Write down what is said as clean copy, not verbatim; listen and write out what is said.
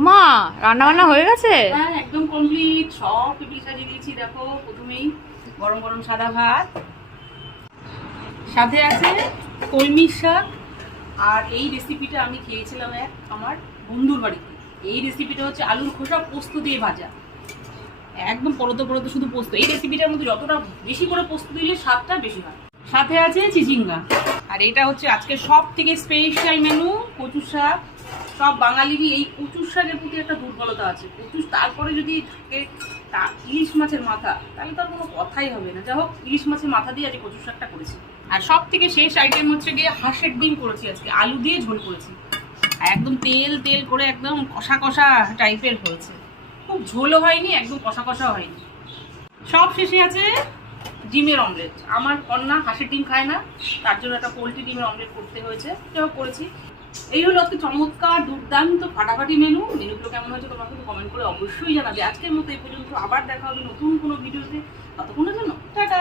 ওমা, রান্না বান্না হয়ে গেছে? হ্যাঁ, একদম কমপ্লিট। সব টেবিল সাজিয়ে দিয়েছি। দেখো, প্রথমেই গরম গরম সাদা ভাত, সাথে আছে কলমির শাক। আর এই রেসিপিটা আমি খেয়েছিলাম এক আমার বন্ধুর বাড়িতে। এই রেসিপিটা হচ্ছে আলুর খোসা পোস্ত দিয়ে ভাজা, একদম পরতে পরতে শুধু পোস্ত। এই রেসিপিটার মধ্যে যতটা বেশি করে পোস্ত দিলে স্বাদটা বেশি হয়। সাথে আছে চিচিঙ্গা। আর এটা হচ্ছে আজকে সব থেকে স্পেশাল মেনু, কচুর শাক। সব বাঙালিরই এই কচুর শাকের প্রতি একটা দুর্বলতা আছে। কচুর তারপরে যদি থাকে ইলিশ মাছের মাথা, তাহলে তো আর কোনো কথাই হবে না। যাই হোক, ইলিশ মাছের মাথা দিয়ে আজকে কচুর শাকটা করেছি। আর সব থেকে শেষ আইটেম হচ্ছে গিয়ে হাঁসের ডিম করেছি আজকে, আলু দিয়ে ঝোল করেছি। আর একদম তেল তেল করে একদম কষা কষা টাইপের হয়েছে। খুব ঝোলও হয়নি, একদম কষা কষাও হয়নি। সব শেষে আছে ডিমের অমলেট। আমার কন্যা হাঁসের ডিম খায় না, তার জন্য একটা পোলট্রি ডিমের অমলেট করতে হয়েছে, সেটাও করেছি। এই হলো আজকে চমৎকার দুর্দান্ত ফাটাফাটি মেনু। মেনুগুলো কেমন হয়েছে তোমরা কিন্তু কমেন্ট করে অবশ্যই জানাবে। আজকের মতো এই পর্যন্ত, আবার দেখা হবে নতুন কোনো ভিডিওতে। ততক্ষণের জন্য টাটা।